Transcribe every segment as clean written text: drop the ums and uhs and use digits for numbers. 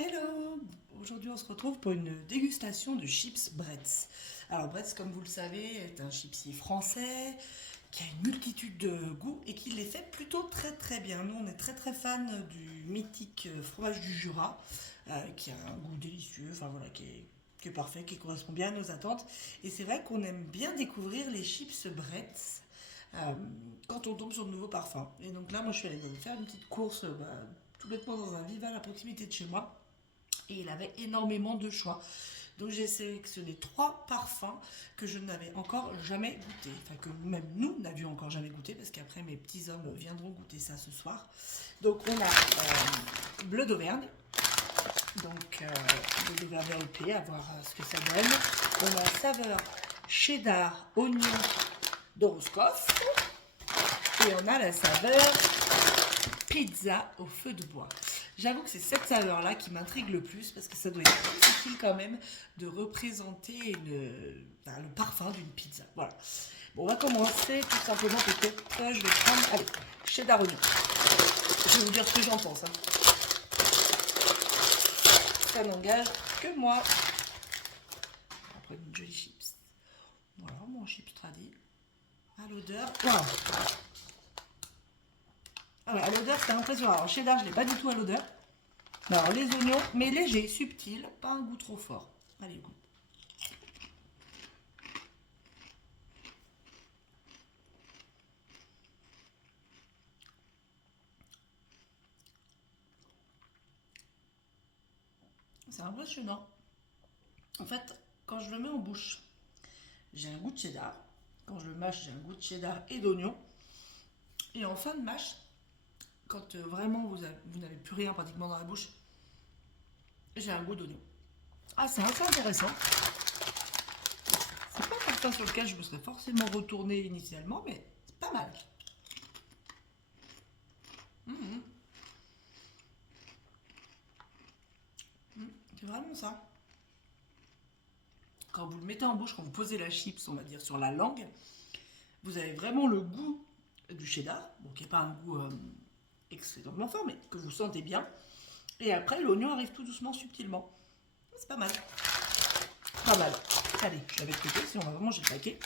Hello! Aujourd'hui, on se retrouve pour une dégustation de chips Bretz. Alors, Bretz, comme vous le savez, est un chipsier français qui a une multitude de goûts et qui les fait plutôt très très bien. Nous, on est très très fans du mythique fromage du Jura, qui a un goût délicieux, enfin voilà, qui est parfait, qui correspond bien à nos attentes. Et c'est vrai qu'on aime bien découvrir les chips Bretz quand on tombe sur de nouveaux parfums. Et donc là, moi, je suis allée faire une petite course tout bêtement dans un Vival à proximité de chez moi et il avait énormément de choix. Donc j'ai sélectionné trois parfums que je n'avais encore jamais goûté, enfin que même nous n'avions encore jamais goûté, parce qu'après mes petits hommes viendront goûter ça ce soir. Donc on a Bleu d'Auvergne, donc Bleu d'Auvergne AOP, à voir ce que ça donne. On a saveur cheddar, oignon d'Oroscoff, et on a la saveur pizza au feu de bois. J'avoue que c'est cette saveur-là qui m'intrigue le plus parce que ça doit être difficile quand même de représenter le parfum d'une pizza. Voilà. Bon, on va commencer tout simplement peut-être. Je vais prendre, allez, cheddar oignon. Je vais vous dire ce que j'en pense. Ça n'engage que moi. Après une jolie chips. Voilà, mon chips tradit. À l'odeur. Wow. Ah ouais, à l'odeur, c'est impressionnant. Alors, cheddar, je ne l'ai pas du tout à l'odeur. Alors, les oignons, mais légers, subtils, pas un goût trop fort. Allez, goût. C'est impressionnant. En fait, quand je le mets en bouche, j'ai un goût de cheddar. Quand je le mâche, j'ai un goût de cheddar et d'oignon. Et en fin de mâche, quand vraiment vous n'avez plus rien pratiquement dans la bouche, j'ai un goût d'oignon. Ah, c'est assez intéressant. C'est pas un parfum sur lequel je me serais forcément retournée initialement, mais c'est pas mal. Mmh. C'est vraiment ça. Quand vous le mettez en bouche, quand vous posez la chips, on va dire, sur la langue, vous avez vraiment le goût du cheddar, bon, qui n'est pas un goût extrêmement fort, mais que vous sentez bien. Et après, l'oignon arrive tout doucement, subtilement. C'est pas mal. Pas mal. Allez, je l'avais de côté, sinon on va vraiment j'ai le paquet.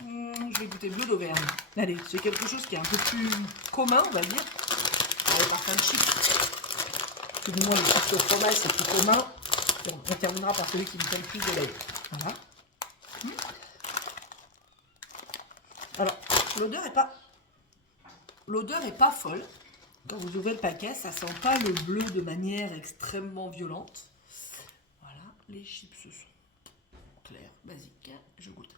Je vais goûter Bleu d'Auvergne. Allez, c'est quelque chose qui est un peu plus commun, on va dire. Dans les parfums de chips. Tout du moins, les chips au fromage, c'est plus commun. Et on terminera par celui qui me fait le plus de lait. Voilà. Alors, l'odeur est pas folle. Quand vous ouvrez le paquet, ça sent pas le bleu de manière extrêmement violente. Voilà, les chips sont clairs, basiques. Je goûte.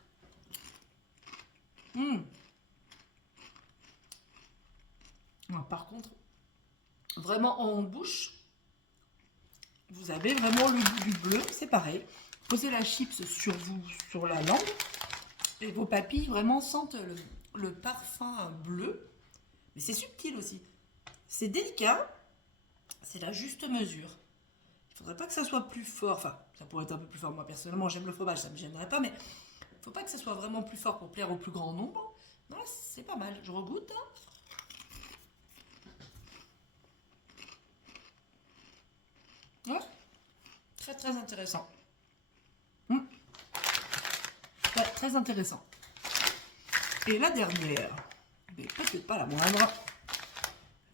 Par contre, vraiment en bouche, vous avez vraiment le goût du bleu, c'est pareil. Posez la chips sur vous, sur la langue, et vos papilles vraiment sentent le parfum bleu. Mais c'est subtil aussi. C'est délicat, c'est la juste mesure. Il faudrait pas que ça soit plus fort. Enfin, ça pourrait être un peu plus fort. Moi, personnellement, j'aime le fromage, ça me gênerait pas, mais il faut pas que ça soit vraiment plus fort pour plaire au plus grand nombre. Non, c'est pas mal. Je regoute. Ouais, très très intéressant. Ouais, très intéressant. Et la dernière, mais peut-être pas la moindre,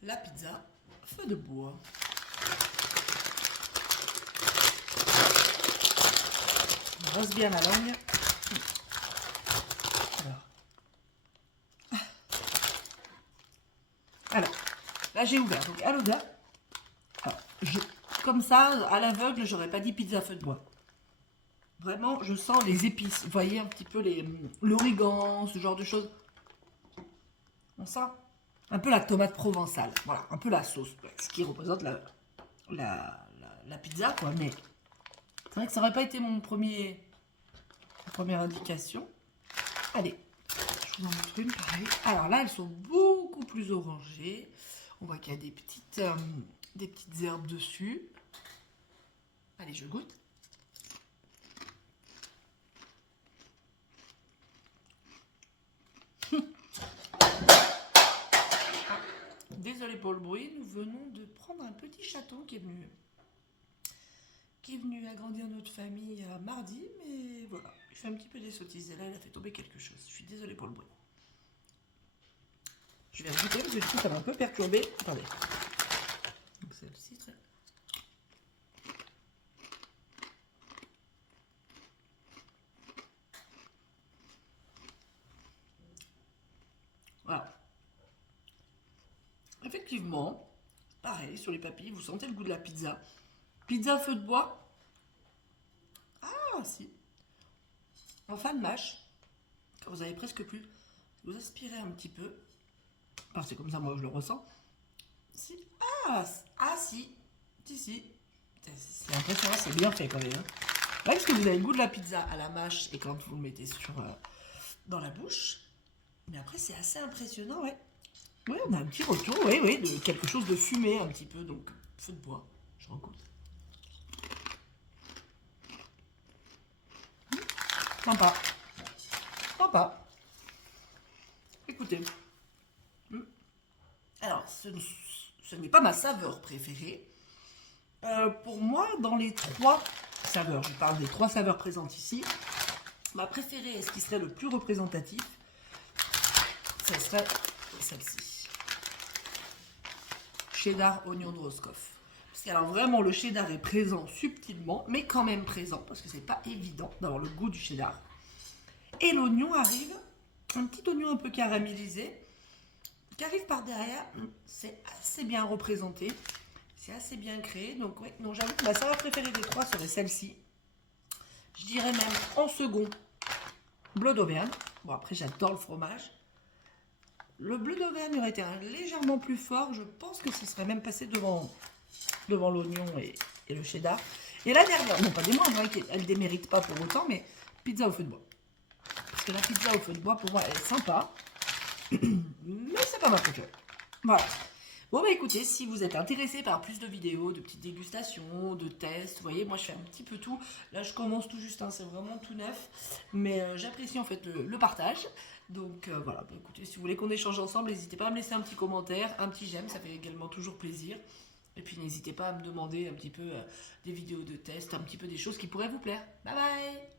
la pizza feu de bois. On rose bien la langue. Alors, là j'ai ouvert. Donc à l'odeur, alors, comme ça, à l'aveugle, j'aurais pas dit pizza feu de bois. Vraiment, je sens les épices. Vous voyez un petit peu l'origan, ce genre de choses. On sent un peu la tomate provençale. Voilà, un peu la sauce. Ce qui représente la pizza, quoi. Mais c'est vrai que ça n'aurait pas été ma première indication. Allez, je vous en montre une pareil. Alors là, elles sont beaucoup plus orangées. On voit qu'il y a des petites herbes dessus. Allez, je goûte. désolé pour le bruit, nous venons de prendre un petit chaton qui est venu agrandir notre famille mardi, mais voilà, il fait un petit peu des sottises et là il a fait tomber quelque chose. Je suis désolée pour le bruit. Je vais goûter parce que du coup ça m'a un peu perturbé. Attendez. Donc celle-ci, très... Voilà. Effectivement, pareil, sur les papilles, vous sentez le goût de la pizza. Pizza feu de bois. Ah, si. En fin de mâche, quand vous avez presque plus, vous aspirez un petit peu. Enfin, c'est comme ça, moi, je le ressens. Si. Ah, si. Si. C'est impressionnant, c'est bien fait quand même. Hein. Ouais, parce que vous avez le goût de la pizza à la mâche et quand vous le mettez dans la bouche. Mais après, c'est assez impressionnant, ouais. Oui, on a un petit retour, oui, de quelque chose de fumé un petit peu, donc feu de bois. Je rencontre. Sympa. Sympa. Écoutez. Alors, ce n'est pas ma saveur préférée. Pour moi, dans les 3 saveurs, je parle des 3 saveurs présentes ici, ma préférée et ce qui serait le plus représentatif, ce serait celle-ci. Cheddar Oignon de Roscoff. Parce que alors vraiment le cheddar est présent subtilement, mais quand même présent, parce que c'est pas évident d'avoir le goût du cheddar. Et l'oignon arrive, un petit oignon un peu caramélisé, qui arrive par derrière, c'est assez bien représenté, c'est assez bien créé, donc oui, non j'avoue que ma saveur préférée des 3 serait celle-ci. Je dirais même en second, bleu d'Auvergne. Bon après j'adore le fromage. Le bleu d'Auvergne aurait été légèrement plus fort, je pense que ce serait même passé devant l'oignon et le cheddar. Et la dernière, non pas des moindres, hein, elle ne démérite pas pour autant, mais pizza au feu de bois. Parce que la pizza au feu de bois, pour moi, elle est sympa, mais c'est pas ma préférée. Voilà. Bon bah écoutez, si vous êtes intéressé par plus de vidéos, de petites dégustations, de tests, vous voyez, moi je fais un petit peu tout. Là je commence tout juste, hein, c'est vraiment tout neuf, mais j'apprécie en fait le partage. Donc voilà, bah, écoutez, si vous voulez qu'on échange ensemble, n'hésitez pas à me laisser un petit commentaire, un petit j'aime, ça fait également toujours plaisir. Et puis n'hésitez pas à me demander un petit peu des vidéos de tests, un petit peu des choses qui pourraient vous plaire. Bye bye!